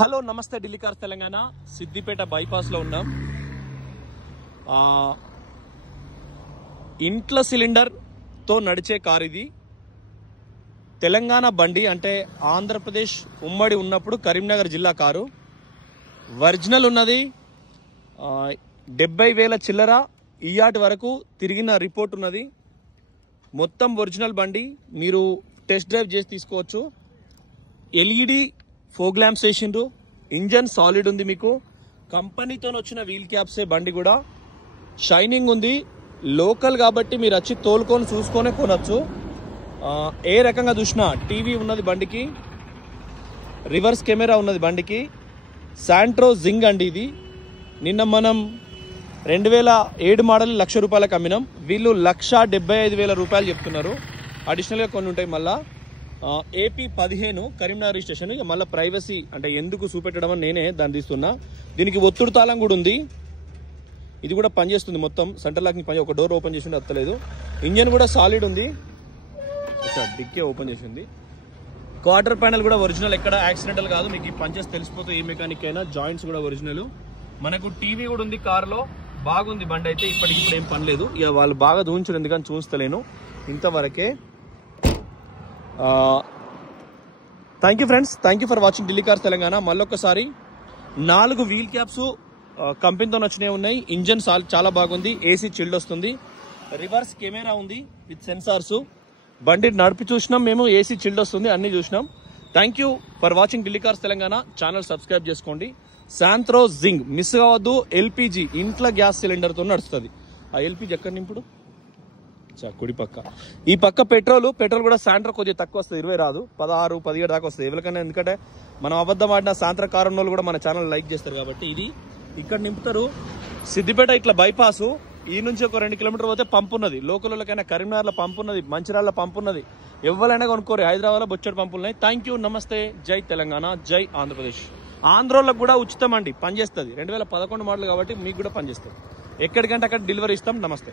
Hello నమస్తే Delhi cars Telangana Siddipet bypass లో ఉన్నాం. ఇంట్ల సిలిండర్ తో నడిచే కార్ ఇది. తెలంగాణ బండి అంటే ఆంధ్రప్రదేశ్ ఉమ్మడి ఉన్నప్పుడు కరీంనగర్ జిల్లా కారు. ఒరిజినల్ ఉన్నది. 70,000 చిల్లర ఇయాటి వరకు తిరిగిన రిపోర్ట్ ఉన్నది. మొత్తం ఒరిజినల్ బండి. మీరు టెస్ట్ డ్రైవ్ చేసి తీసుకోవచ్చు. ఎల్ఈడి ఫోగ్ ల్యాంప్స్ వేసిండ్రు. ఇంజన్ సాలిడ్ ఉంది. మీకు కంపెనీతో వచ్చిన వీల్ క్యాప్సే బండి కూడా షైనింగ్ ఉంది. లోకల్ కాబట్టి మీరు వచ్చి తోలుకొని చూసుకొని కొనొచ్చు. ఏ రకంగా చూసినా టీవీ ఉన్నది బండికి. రివర్స్ కెమెరా ఉన్నది బండికి. శాంట్రో జింగ్ అండి ఇది. నిన్న మనం 2007 మోడల్ ₹1,00,000 అమ్మినాం. వీళ్ళు ₹1,75,000 చెప్తున్నారు. అడిషనల్గా కొన్ని ఉంటాయి. మళ్ళా AP 15 కరీంనగర్ రిజిస్ట్రేషన్. మళ్ళీ ప్రైవసీ అంటే ఎందుకు చూపెట్టడం అని నేనే దాన్ని తీస్తున్నా. దీనికి ఒత్తుడు తాళం కూడా ఉంది. ఇది కూడా పనిచేస్తుంది. మొత్తం సెంటర్ లాక్ పని. ఒక డోర్ ఓపెన్ చేసి వస్తలేదు. ఇంజన్ కూడా సాలిడ్ ఉంది. డిక్కే ఓపెన్ చేసింది. క్వార్టర్ ప్యానల్ కూడా ఒరిజినల్. ఎక్కడ యాక్సిడెంటల్ కాదు. మీకు పనిచేసి తెలిసిపోతే ఏ మెకానిక్ అయినా. జాయింట్స్ కూడా ఒరిజినల్. మనకు టీవీ కూడా ఉంది కార్లో. బాగుంది బండి అయితే. ఇప్పటికి ఇప్పుడు ఏం పని లేదు. ఇక వాళ్ళు బాగా చూపించారు, ఎందుకని చూస్తలేను ఇంతవరకే. Thank you friends. Thank you for watching Delhi cars Telangana. మళ్ళొక్కసారి 4 వీల్ క్యాప్స్ కంపెనీతో వచ్చినవి ఉన్నాయి. ఇంజన్ చాలా బాగుంది. ఏసీ చిల్డ్ వస్తుంది. రివర్స్ కెమెరా ఉంది విత్ సెన్సార్స్. బండి నడిపి చూసినాం మేము. ఏసీ చిల్డ్ వస్తుంది. అన్ని చూసినాం. Thank you for watching Delhi cars Telangana. Channel subscribe చేసుకోండి. శాంట్రో జింగ్ మిస్ కావద్దు. ఎల్పిజి ఇంట్లో గ్యాస్ సిలిండర్తో నడుస్తుంది. ఆ ఎల్పిజి ఎక్కడ నింపుడు? కుడి పక్క. ఈ పక్క పెట్రోల్ కూడా శాంట్రో కొద్దిగా తక్కువ వస్తుంది. 20 రాదు, 16, 17 దాకా వస్తుంది ఎవరికైనా. ఎందుకంటే మనం అబద్ధం ఆడిన శాంట్రో కారు ఉన్న వాళ్ళు కూడా మన ఛానల్ లైక్ చేస్తారు కాబట్టి. ఇది ఇక్కడ నింపుతారు. సిద్దిపేట ఇట్లా బైపాస్. ఈ నుంచి ఒక 2 కిలోమీటర్ పోతే పంపు ఉన్నది. లోకల్ వాళ్ళకైనా కరీంనగర్లో పంపు ఉన్నది, మంచిర్యాలలో పంపు ఉన్నది. ఎవరైనా కొనుక్కోరు. హైదరాబాద్లో బొచ్చడి పంపులు ఉన్నాయి. Thank you. నమస్తే. జై తెలంగాణ, జై ఆంధ్రప్రదేశ్. ఆంధ్రోళ్ళకు కూడా ఉచితం అండి. పనిచేస్తుంది. 2011 మోడల్ కాబట్టి మీకు కూడా పనిచేస్తుంది. ఎక్కడికంటే అక్కడ డెలివరీ ఇస్తాం. నమస్తే.